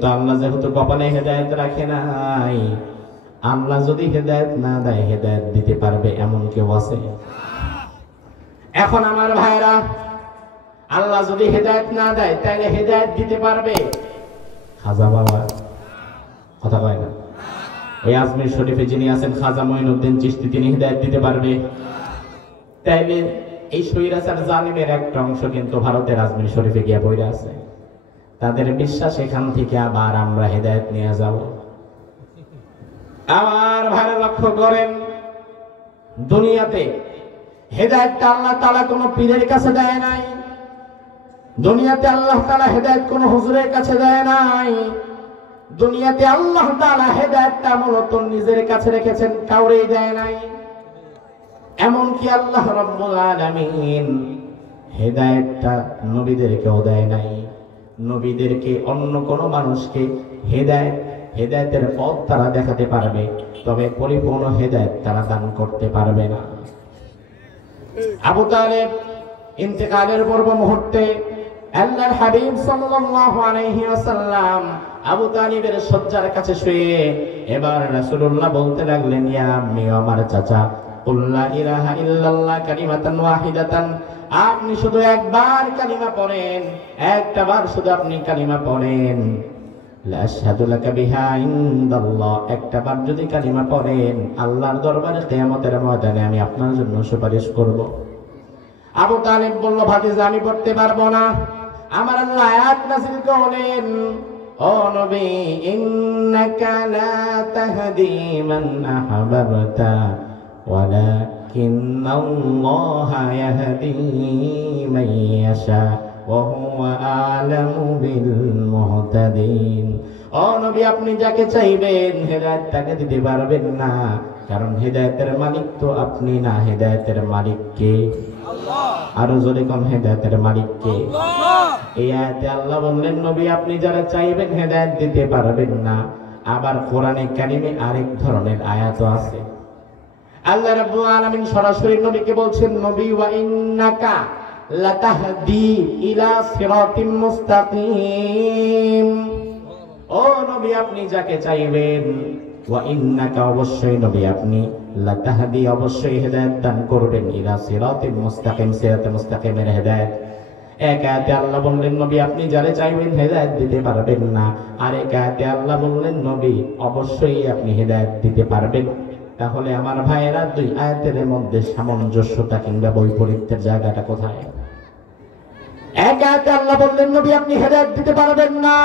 কিন্তু আল্লাহ যেহেতু কপালে হেদায়েত রাখে নাই, আল্লাহ যদি হেদায়েত না দেয় হেদায়েত দিতে পারবে এমন কেউ আছে? এখন আমার ভাইরা, আল্লাহ যদি হেদায়েত না দেয় তাহলে হেদায়েত দিতে পারবে খাজা বাবা? কথা কয় না। এই আজমির শরীফে যিনি আছেন খাজা মঈনুদ্দিন চিশতি, তিনি হেদায়েত দিতে পারবে? তাইলে এই স্বৈরাচার জালিমের একটা অংশ কিন্তু ভারতের আজমির শরীফে গিয়ে বইরা আছে। তাদের বিশ্বাস এখান থেকে আবার আমরা হেদায়েত নিয়ে যাব। আমার ভালো লক্ষ্য করেন, দুনিয়াতে হেদায়েতটা আল্লাহ তাআলা কোন পীরের কাছে দেয় নাই। দুনিয়াতে আল্লাহ তাআলা হেদায়েত কোন হুজুরের কাছে দেয় নাই। দুনিয়াতে আল্লাহ তাআলা হেদায়েতটা মূলত নিজের কাছে রেখেছেন, কাউরেই দেয় নাই। এমনকি আল্লাহ রাব্বুল আলামিন হেদায়েতটা নবীদেরকেও দেয় নাই। নবীদেরকে অন্য কোন মানুষকে হেদায়েতের পথ তারা দেখাতে পারবে, তবে পরিপূর্ণ হেদায়েত তারা দান করতে পারবে না। আবু তালেব ইন্তেকালের পূর্ব মুহূর্তে আল্লাহর হাবিব সাল্লাল্লাহু আলাইহি ওয়াসাল্লাম আবু তালিবের শয্যার কাছে শুয়ে এবার রাসূলুল্লাহ বলতে লাগলেন, ইয়া আম্মি, আমার চাচা, কুল লা ইলাহা ইল্লাল্লাহ কালিমাতান ওয়াহিদাতান, আপনি শুধু একবার কালিমা পড়েন, একটা বার শুধু আপনি কালিমা পড়েন। লা আশহাদু লাকা বিহা ইনদাল্লাহ, একটা বার যদি কালিমা পড়েন আল্লাহর দরবারে কিয়ামতের ময়দানে আমি আপনার জন্য সুপারিশ করব। আবু তালিব বলল, ভাতিজা, আমি পড়তে পারবো না। আমার আল্লাহ আয়াত নাযিল করলেন, ও নবী, ইন্নাকা লা তাহদি মান আহবাবতা ওয়ালাকিন্নাল্লাহা ইয়াহদি মান ইয়াশা ওয়া হুয়া আ'লামু বিল মুহতাদিন। ও নবী, আপনি যাকে চাইবেন হেদায়েত তাকে দিতে পারবেন না, কারণ হেদায়েতের মালিক তো আপনি না, হেদায়েতের মালিক কে? আরো জোরে কোন, হেদায়েতের মালিক কে? এই আয়াতে আল্লাহ বললেন, নবী, আপনি যারা চাইবেন হেদায়েত দিতে পারবেন না। আবার কোরআনে কারিমে আরেক ধরনের আয়াতও আছে। আল্লাহ রাব্বুল আলামিন সরাসরি নবীকে বলছেন, নবী, ওয়া ইন্নাকা লাতাহদি ইলা সিরাতিম মুস্তাকিম। ও নবী, আপনি যাকে চাইবেন, ওয়া ইন্নাকা, অবশ্যই নবী আপনি, লাতাহদি, অবশ্যই হেদায়েত দান করবেন, ইলা সিরাতিম মুস্তাকিম, সিরাতে মুস্তাকিমের হেদায়েত। এক আয়াতে আল্লাহ বললেন, নবী, আপনি যারে চাইবেন হেদায়েত দিতে পারবেন না। আর এক আয়াতে আল্লাহ বললেন, নবী, অবশ্যই আপনি হেদায়েত দিতে পারবেন। তাহলে আমার ভাইয়েরা, দুই আয়াতের মধ্যে সামঞ্জস্যতা কিংবা বৈপরীত্যের জায়গাটা কোথায়? এক আয়াতে আল্লাহ বললেন, নবী, আপনি হেদায়েত দিতে পারবেন না।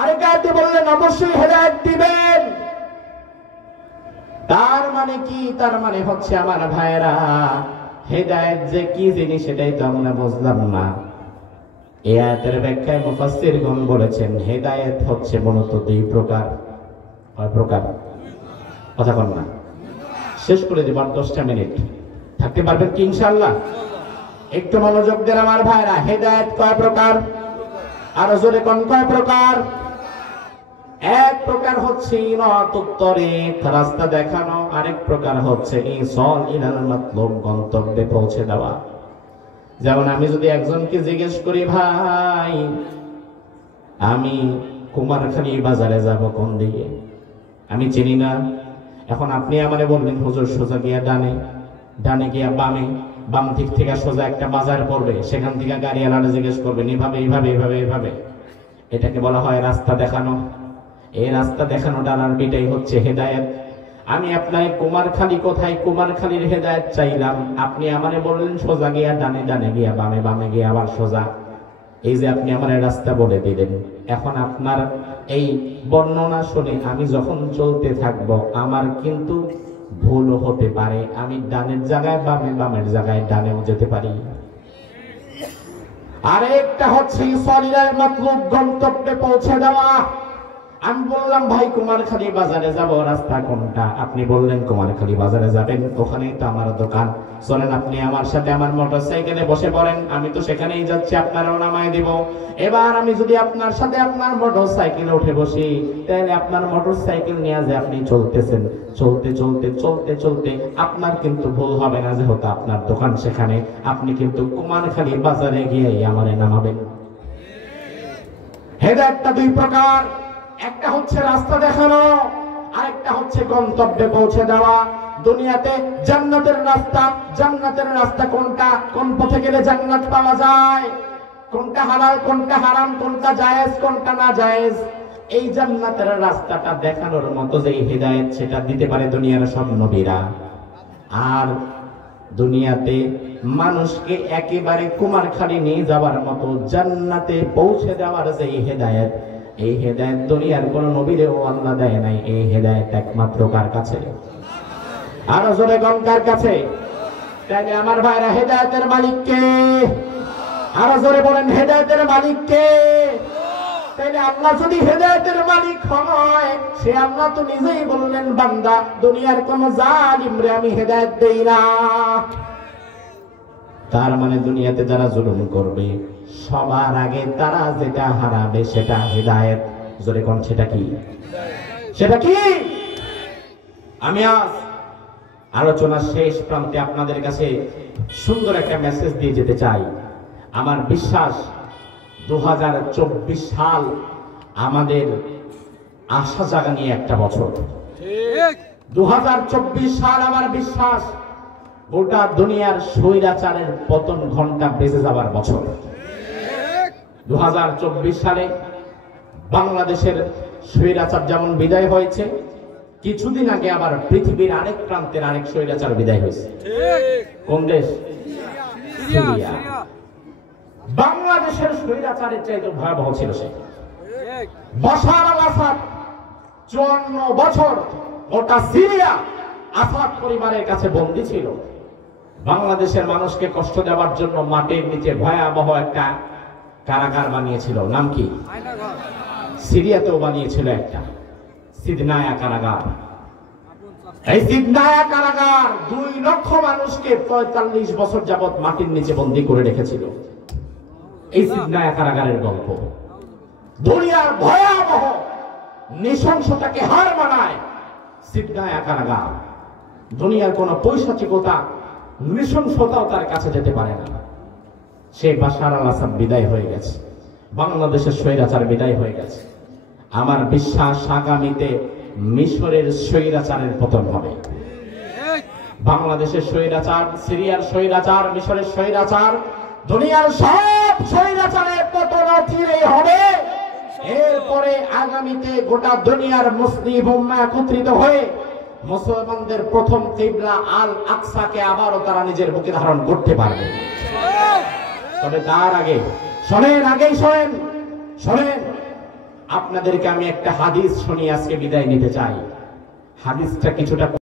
আরেক আয়াতে বললেন, অবশ্যই হেদায়েত দিবেন। তার মানে কি? তার মানে হচ্ছে আমার ভাইয়েরা, হেদায়েত যে কি জিনিস সেটাই তো আমরা বুঝলাম না। এই আয়াতের ব্যাখ্যায় মুফাসসিরগণ বলেছেন, হেদায়েত হচ্ছে মূলত দুই প্রকার। কয় প্রকার? কথা বল না, শেষ করে দিব, 10টা মিনিট থাকতে পারবেন কি ইনশাআল্লাহ? একটু মনোযোগ দেন আমার ভাইরা। হেদায়েত কয় প্রকার? আরো জোরে কোন, কয় প্রকার? এক প্রকার হচ্ছে ইনাতুত-তরিক, রাস্তা দেখানো। আরেক প্রকার হচ্ছে ইসাল ইলাল মাতলুব, গন্তব্যে পৌঁছে দেওয়া। যেমন আমি যদি একজনকে জিজ্ঞেস করি, ভাই, আমি কুমারখালী বাজারে যাব কোন দিকে, আমি চিনি না। এখন আপনি আমারে বললেন, হুজুর সোজা গিয়া ডানে, ডানে গিয়া বামে, বাম দিক থেকে সোজা একটা বাজার পড়বে, সেখান থেকে গাড়িওয়ালাটা জিজ্ঞেস করবেন এইভাবে এইভাবে এইভাবে এইভাবে। এটাকে বলা হয় রাস্তা দেখানো। এই রাস্তা দেখানো ডানার বিটাই হচ্ছে হেদায়েত। আমি আপনার কুমারখালী কোথায়, কুমারখালীর হেদায়েত চাইলাম, আপনি আমারে বললেন সোজা গিয়া ডানে, ডানে গিয়া বামে, বামে গিয়া আবার সোজা। এই যে আপনি আমার রাস্তা বলে দিলেন, এখন আপনার এই বর্ণনা শুনে আমি যখন চলতে থাকব আমার কিন্তু ভুল হতে পারে, আমি ডানের জায়গায় বামে, বামের জায়গায় ডানেও যেতে পারি। আরেকটা হচ্ছে ইসালিলাল মাতলুব, গন্তব্যে পৌঁছে দেওয়া। আমি বললাম, ভাই কুমারখালী বাজারে যাব, রাস্তা কোনটা? আপনি বললেন কুমারখালী বাজারে যাবেন, ওখানেই তো আমার দোকান, চলেন আপনি আমার সাথে আমার মোটরসাইকেলে বসে পড়েন, আমি তো সেখানেই যাচ্ছি, আপনারও নামায় দিব। এবার আমি যদি আপনার সাথে আপনার মোটরসাইকেলে উঠে বসি, তাহলে আপনার মোটরসাইকেল নিয়ে যে আপনি চলতেছেন, চলতে চলতে চলতে চলতে আপনার কিন্তু ভুল হবে না, যেহেতু আপনার দোকান সেখানে, আপনি কিন্তু কুমারখালী বাজারে গিয়ে আমারে নামাবেন। হেদায়েতটা দুই প্রকার, একটা হচ্ছে রাস্তা দেখানো, আরেকটা হচ্ছে গন্তব্যে পৌঁছে দেওয়া। দুনিয়াতে জান্নাতের রাস্তা কোনটা, কোন পথে গেলে জান্নাত পাওয়া যায়, কোনটা হালাল কোনটা হারাম, কোনটা জায়েজ কোনটা না জায়েজ, এই জান্নাতের রাস্তাটা দেখানোর মতো যে হেদায়েত সেটা দিতে পারে দুনিয়ার সব নবীরা। আর দুনিয়াতে মানুষকে একেবারে কুমারখালী নিয়ে যাওয়ার মতো জান্নাতে পৌঁছে দেওয়ার যে হেদায়েত, এই হেদায়েত দুনিয়ার কোন নবীরেও আল্লাহ দেয় নাই। এই হেদায়েত একমাত্র কার কাছে? আরো জোরে গণ কার কাছে? তাইলে আমার ভাইরা, হেদায়েতের মালিক কে? আরো জোরে বলেন, হেদায়েতের মালিক কে? তাইলে আল্লাহ যদি হেদায়েতের মালিক হয়, সে আল্লাহ তো নিজেই বললেন, বান্দা দুনিয়ার কোন জালিমরে আমি হেদায়েত দেই না। তার মানে দুনিয়াতে যারা জুলুম করবে সবার আগে তারা যেটা হারাবে সেটা হেদায়েত। জোরে কোন সেটা কি? সেটা কি? আমি আজ আলোচনার শেষ প্রান্তে আপনাদের কাছে সুন্দর একটা মেসেজ দিয়ে যেতে চাই। আমার বিশ্বাস 2024 সাল আমাদের আশা জাগানিয়ে একটা বছর। 2024 সাল আমার বিশ্বাস গোটা দুনিয়ার স্বৈরাচারের পতন ঘন্টা বেজে যাবার বছর। 2024 সালে বাংলাদেশের স্বৈরাচার যেমন বিদায় হয়েছে, কিছুদিন আগে আবার পৃথিবীর আরেক প্রান্তের আরেক স্বৈরাচার বিদায় হয়েছে। কোন দেশ? সিরিয়া। বাংলাদেশের স্বৈরাচারের চাইতে ভয়াবহ ছিল সে। বাশার আল আসাদ 54 বছর গোটা সিরিয়া আসাদ পরিবারের কাছে বন্দী ছিল। বাংলাদেশের মানুষকে কষ্ট দেওয়ার জন্য মাটির নিচে ভয়াবহ একটা কারাগার বানিয়েছিল। নাম কি? সিরিয়াতেও বানিয়েছিল একটা সিদনায়া কারাগার। এই সিদনায়া কারাগার 2 লক্ষ মানুষকে 45 বছর যাবত মাটির নিচে বন্দী করে রেখেছিল। এই সিদনায়া কারাগারের গল্প দুনিয়ার ভয়াবহ নৃশংসতাকে হার মানায়। সিদনায়া কারাগার দুনিয়ার কোন পৈশাচিকতা, নৃশংসতাও তার কাছে যেতে পারে না। সে বাশার আল আসাদ বিদায় হয়ে গেছে, বাংলাদেশের স্বৈরাচার বিদায় হয়ে গেছে। আমার বিশ্বাস আগামীতে মিশরের স্বৈরাচারের পতন হবে। বাংলাদেশের স্বৈরাচার, সিরিয়ার স্বৈরাচার, মিশরের স্বৈরাচার, দুনিয়ার সব স্বৈরাচারের পতন অচিরেই হবে। এরপরে আগামীতে গোটা দুনিয়ার মুসলিম উম্মাহ একত্রিত হয়ে মুসলমানদের প্রথম কিবলা আল আকসাকে আবারও তারা নিজের বুকে ধারণ করতে পারবে। তবে তার আগে শোনেন, আপনাদেরকে আমি একটা হাদিস শুনিয়ে আজকে বিদায় নিতে চাই। হাদিসটা কিছুটা